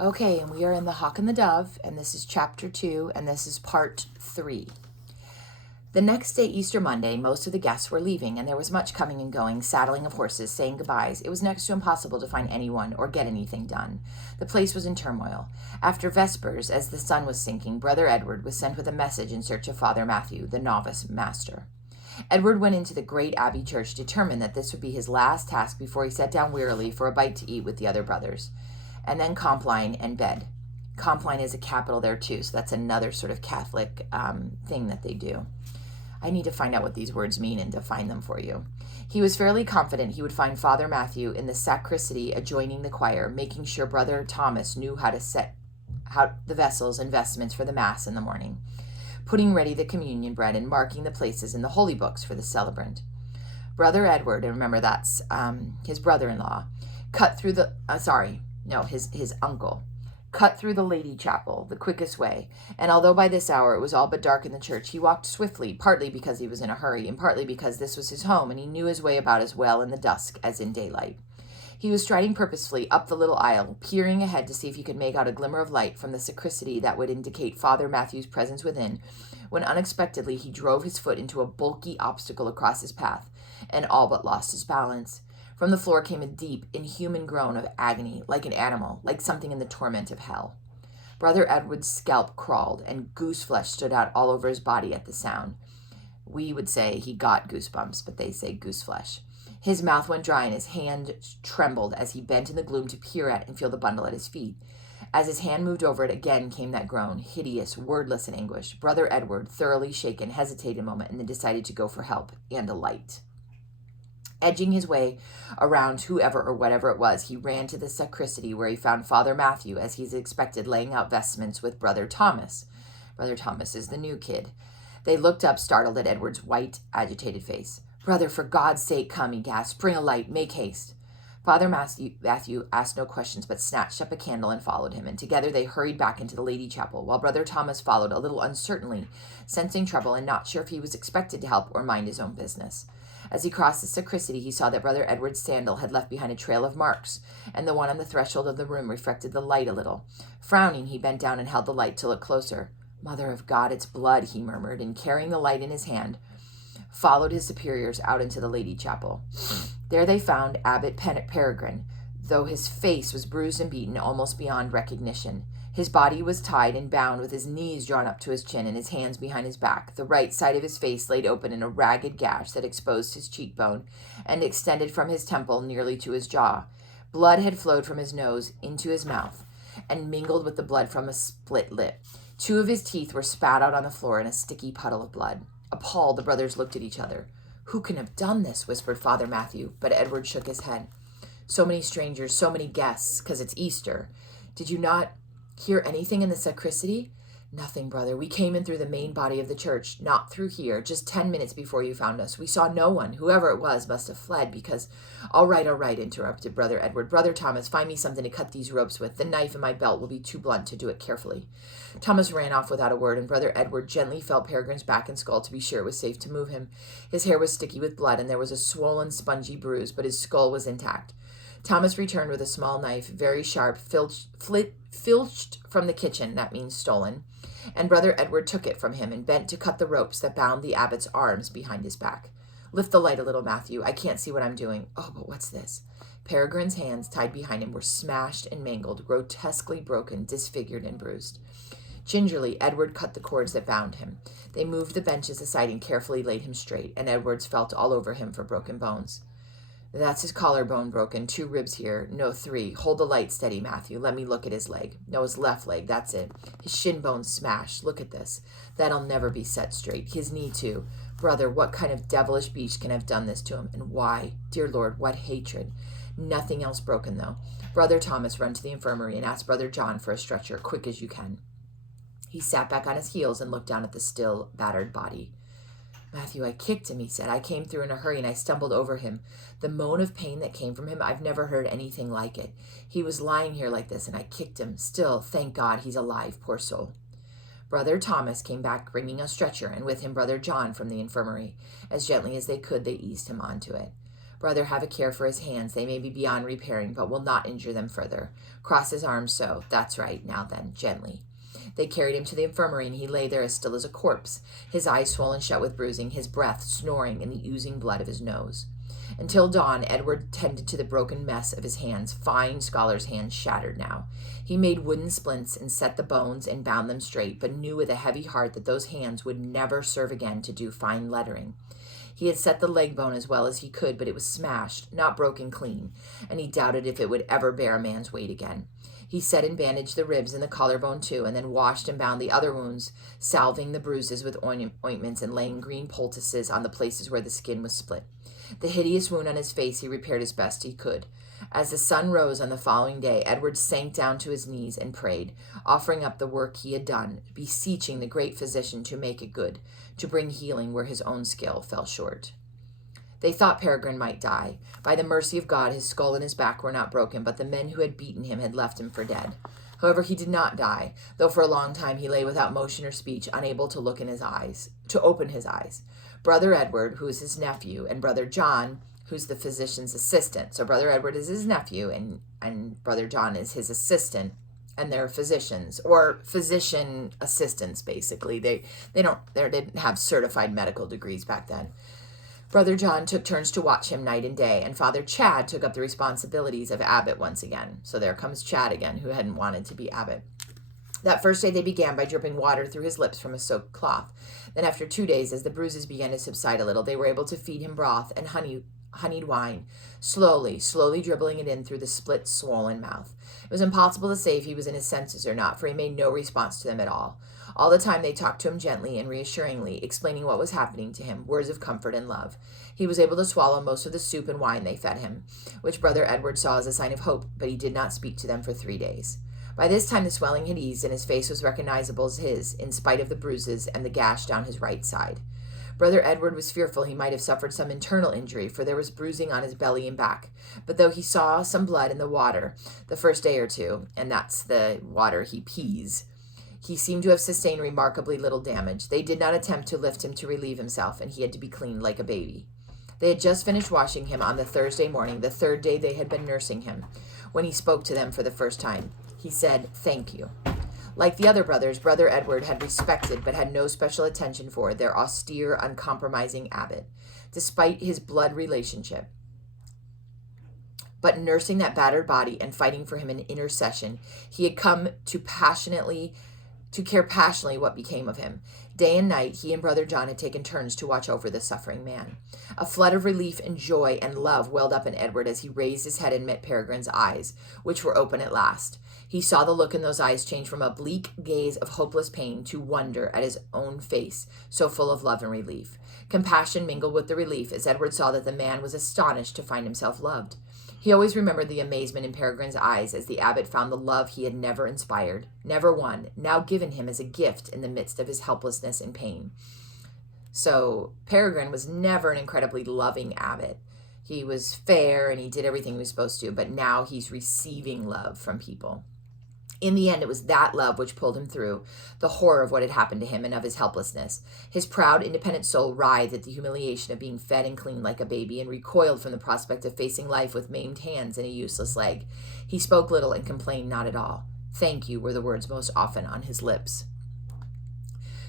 Okay, and we are in The Hawk and the Dove, and this is chapter 2, and this is part 3. The next day, Easter Monday, most of the guests were leaving, and there was much coming and going, saddling of horses, saying goodbyes. It was next to impossible to find anyone or get anything done. The place was in turmoil. After Vespers, as the sun was sinking, Brother Edward was sent with a message in search of Father Matthew, the novice master. Edward went into the great abbey church, determined that this would be his last task before he sat down wearily for a bite to eat with the other brothers. And then Compline and bed. Compline is a capital there too, so that's another sort of Catholic thing that they do. I need to find out what these words mean and define them for you. He was fairly confident he would find Father Matthew in the sacristy adjoining the choir, making sure Brother Thomas knew how to set out the vessels and vestments for the Mass in the morning, putting ready the communion bread and marking the places in the holy books for the celebrant. Brother Edward, and remember that's his brother-in-law, his uncle, cut through the Lady Chapel the quickest way, and although by this hour it was all but dark in the church, he walked swiftly, partly because he was in a hurry, and partly because this was his home, and he knew his way about as well in the dusk as in daylight. He was striding purposefully up the little aisle, peering ahead to see if he could make out a glimmer of light from the sacristy that would indicate Father Matthew's presence within, when unexpectedly he drove his foot into a bulky obstacle across his path, and all but lost his balance. From the floor came a deep, inhuman groan of agony, like an animal, like something in the torment of hell. Brother Edward's scalp crawled, and goose flesh stood out all over his body at the sound. We would say he got goosebumps, but they say goose flesh. His mouth went dry, and his hand trembled as he bent in the gloom to peer at and feel the bundle at his feet. As his hand moved over it, again came that groan, hideous, wordless in anguish. Brother Edward, thoroughly shaken, hesitated a moment, and then decided to go for help and a light. Edging his way around whoever or whatever it was, he ran to the sacristy where he found Father Matthew, as he's expected, laying out vestments with Brother Thomas. Brother Thomas is the new kid. They looked up, startled at Edward's white, agitated face. "Brother, for God's sake, come," he gasped. "Bring a light. Make haste." Father Matthew asked no questions, but snatched up a candle and followed him, and together they hurried back into the Lady Chapel, while Brother Thomas followed a little uncertainly, sensing trouble and not sure if he was expected to help or mind his own business. As he crossed the sacristy, he saw that Brother Edward's sandal had left behind a trail of marks, and the one on the threshold of the room reflected the light a little. Frowning, he bent down and held the light to look closer. "Mother of God, it's blood," he murmured, and carrying the light in his hand, followed his superiors out into the Lady Chapel. There they found Abbot Peregrine, though his face was bruised and beaten almost beyond recognition. His body was tied and bound with his knees drawn up to his chin and his hands behind his back. The right side of his face laid open in a ragged gash that exposed his cheekbone and extended from his temple nearly to his jaw. Blood had flowed from his nose into his mouth and mingled with the blood from a split lip. Two of his teeth were spat out on the floor in a sticky puddle of blood. Appalled, the brothers looked at each other. "Who can have done this?" whispered Father Matthew, but Edward shook his head. "So many strangers, so many guests, 'cause it's Easter. Did you not hear anything in the sacristy?" "Nothing, brother. We came in through the main body of the church, not through here, just 10 minutes before you found us. We saw no one. Whoever it was must have fled because—" All right, interrupted Brother Edward. "Brother Thomas, find me something to cut these ropes with. The knife in my belt will be too blunt to do it carefully." Thomas ran off without a word, and Brother Edward gently felt Peregrine's back and skull to be sure it was safe to move him. His hair was sticky with blood, and there was a swollen, spongy bruise, but his skull was intact. Thomas returned with a small knife, very sharp, filched from the kitchen, that means stolen, and Brother Edward took it from him and bent to cut the ropes that bound the abbot's arms behind his back. "Lift the light a little, Matthew. I can't see what I'm doing. Oh, but what's this?" Peregrine's hands, tied behind him, were smashed and mangled, grotesquely broken, disfigured and bruised. Gingerly, Edward cut the cords that bound him. They moved the benches aside and carefully laid him straight, and Edwards felt all over him for broken bones. "That's his collarbone broken, 2 ribs here, no 3. Hold the light steady, Matthew. Let me look at his leg. No, his left leg, that's it. His shin bone's smashed. Look at this. That'll never be set straight. His knee, too. Brother, what kind of devilish beast can have done this to him? And why? Dear Lord, what hatred. Nothing else broken, though. Brother Thomas, run to the infirmary and ask Brother John for a stretcher, quick as you can." He sat back on his heels and looked down at the still, battered body. "Matthew, I kicked him," he said. "I came through in a hurry and I stumbled over him. The moan of pain that came from him, I've never heard anything like it. He was lying here like this and I kicked him. Still, thank God, he's alive, poor soul." Brother Thomas came back bringing a stretcher, and with him Brother John from the infirmary. As gently as they could, they eased him onto it. Brother, have a care for his hands. They may be beyond repairing, but will not injure them further. Cross his arms so. That's right. Now then, gently. They carried him to the infirmary, and he lay there as still as a corpse, his eyes swollen shut with bruising, his breath snoring in the oozing blood of his nose. Until dawn, Edward tended to the broken mess of his hands, fine scholar's hands shattered now. He made wooden splints and set the bones and bound them straight, but knew with a heavy heart that those hands would never serve again to do fine lettering. He had set the leg bone as well as he could, but it was smashed, not broken clean, and he doubted if it would ever bear a man's weight again. He set and bandaged the ribs and the collarbone too, and then washed and bound the other wounds, salving the bruises with ointments and laying green poultices on the places where the skin was split. The hideous wound on his face he repaired as best he could. As the sun rose on the following day, Edward sank down to his knees and prayed, offering up the work he had done, beseeching the great physician to make it good, to bring healing where his own skill fell short. They thought Peregrine might die. By the mercy of God, his skull and his back were not broken, but the men who had beaten him had left him for dead. However, he did not die, though for a long time he lay without motion or speech, unable to open his eyes. Brother Edward, who is his nephew, and Brother John, who's the physician's assistant. So Brother Edward is his nephew, and Brother John is his assistant, and they're physicians, or physician assistants, basically. They didn't have certified medical degrees back then. Brother John took turns to watch him night and day, and Father Chad took up the responsibilities of abbot once again. So there comes Chad again, who hadn't wanted to be abbot. That first day they began by dripping water through his lips from a soaked cloth. Then after 2 days, as the bruises began to subside a little, they were able to feed him broth and honeyed wine, slowly dribbling it in through the split, swollen mouth. It was impossible to say if he was in his senses or not, for he made no response to them at all. All the time they talked to him gently and reassuringly, explaining what was happening to him, words of comfort and love. He was able to swallow most of the soup and wine they fed him, which Brother Edward saw as a sign of hope, but he did not speak to them for 3 days. By this time the swelling had eased, and his face was recognizable as his, in spite of the bruises and the gash down his right side. Brother Edward was fearful he might have suffered some internal injury, for there was bruising on his belly and back. But though he saw some blood in the water the first day or two, and that's the water he pees, he seemed to have sustained remarkably little damage. They did not attempt to lift him to relieve himself, and he had to be cleaned like a baby. They had just finished washing him on the Thursday morning, the third day they had been nursing him, when he spoke to them for the first time. He said, "Thank you." Like the other brothers, Brother Edward had respected but had no special attention for their austere, uncompromising abbot, despite his blood relationship. But nursing that battered body and fighting for him in intercession, he had come to care passionately what became of him. Day and night, he and Brother John had taken turns to watch over the suffering man. A flood of relief and joy and love welled up in Edward as he raised his head and met Peregrine's eyes, which were open at last. He saw the look in those eyes change from a bleak gaze of hopeless pain to wonder at his own face, so full of love and relief. Compassion mingled with the relief as Edward saw that the man was astonished to find himself loved. He always remembered the amazement in Peregrine's eyes as the abbot found the love he had never inspired, never won, now given him as a gift in the midst of his helplessness and pain. So Peregrine was never an incredibly loving abbot. He was fair and he did everything he was supposed to, but now he's receiving love from people. In the end, it was that love which pulled him through the horror of what had happened to him and of his helplessness. His proud, independent soul writhed at the humiliation of being fed and cleaned like a baby and recoiled from the prospect of facing life with maimed hands and a useless leg. He spoke little and complained not at all. "Thank you" were the words most often on his lips.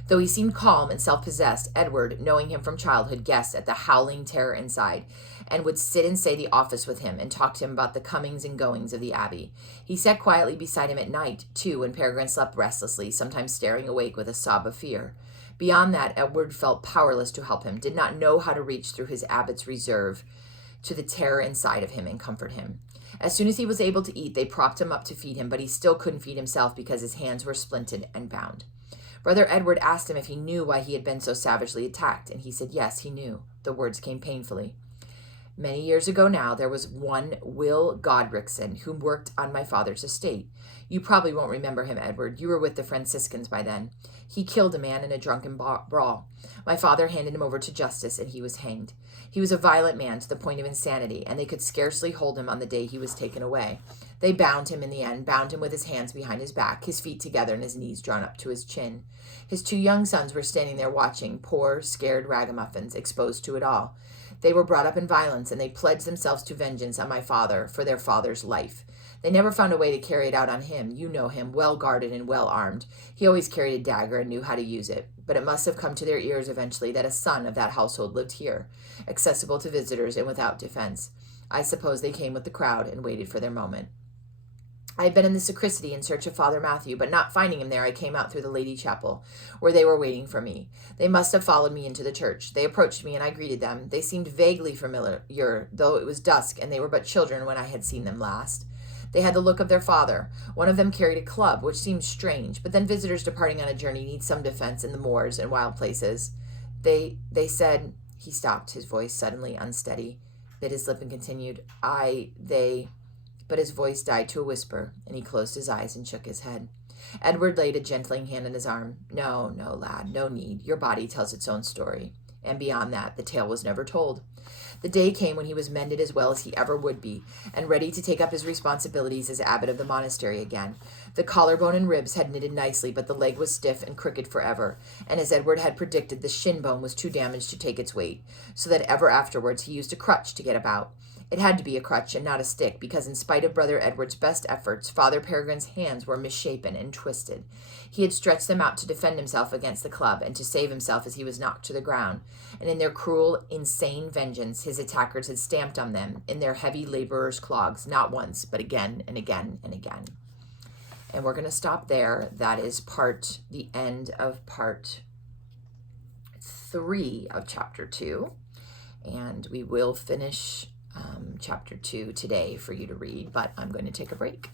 Though he seemed calm and self-possessed, Edward, knowing him from childhood, guessed at the howling terror inside, and would sit and say the office with him and talk to him about the comings and goings of the abbey. He sat quietly beside him at night, too, when Peregrine slept restlessly, sometimes staring awake with a sob of fear. Beyond that, Edward felt powerless to help him, did not know how to reach through his abbot's reserve to the terror inside of him and comfort him. As soon as he was able to eat, they propped him up to feed him, but he still couldn't feed himself because his hands were splinted and bound. Brother Edward asked him if he knew why he had been so savagely attacked, and he said yes, he knew. The words came painfully. "Many years ago now, there was one Will Godrickson who worked on my father's estate. You probably won't remember him, Edward. You were with the Franciscans by then. He killed a man in a drunken brawl. My father handed him over to justice, and he was hanged. He was a violent man to the point of insanity, and they could scarcely hold him on the day he was taken away. They bound him in the end, bound him with his hands behind his back, his feet together and his knees drawn up to his chin. His 2 young sons were standing there watching, poor, scared ragamuffins, exposed to it all. They were brought up in violence, and they pledged themselves to vengeance on my father for their father's life. They never found a way to carry it out on him. You know him, well guarded and well armed. He always carried a dagger and knew how to use it. But it must have come to their ears eventually that a son of that household lived here, accessible to visitors and without defense. I suppose they came with the crowd and waited for their moment. I had been in the sacristy in search of Father Matthew, but not finding him there, I came out through the Lady Chapel, where they were waiting for me. They must have followed me into the church. They approached me, and I greeted them. They seemed vaguely familiar, though it was dusk, and they were but children when I had seen them last. They had the look of their father. One of them carried a club, which seemed strange, but then visitors departing on a journey need some defense in the moors and wild places. They said... He stopped, his voice suddenly unsteady, bit his lip and continued, But his voice died to a whisper, and he closed his eyes and shook his head. Edward laid a gentling hand on his arm. No, lad, no need. Your body tells its own story. And beyond that, the tale was never told. The day came when he was mended as well as he ever would be, and ready to take up his responsibilities as abbot of the monastery again. The collarbone and ribs had knitted nicely, but the leg was stiff and crooked forever, and as Edward had predicted, the shin bone was too damaged to take its weight, so that ever afterwards he used a crutch to get about. It had to be a crutch and not a stick, because in spite of Brother Edward's best efforts, Father Peregrine's hands were misshapen and twisted. He had stretched them out to defend himself against the club and to save himself as he was knocked to the ground, and in their cruel, insane vengeance, his attackers had stamped on them in their heavy laborers' clogs, not once, but again and again and again. And we're going to stop there. That is the end of part 3 of chapter 2, and we will finish chapter 2 today for you to read, but I'm going to take a break.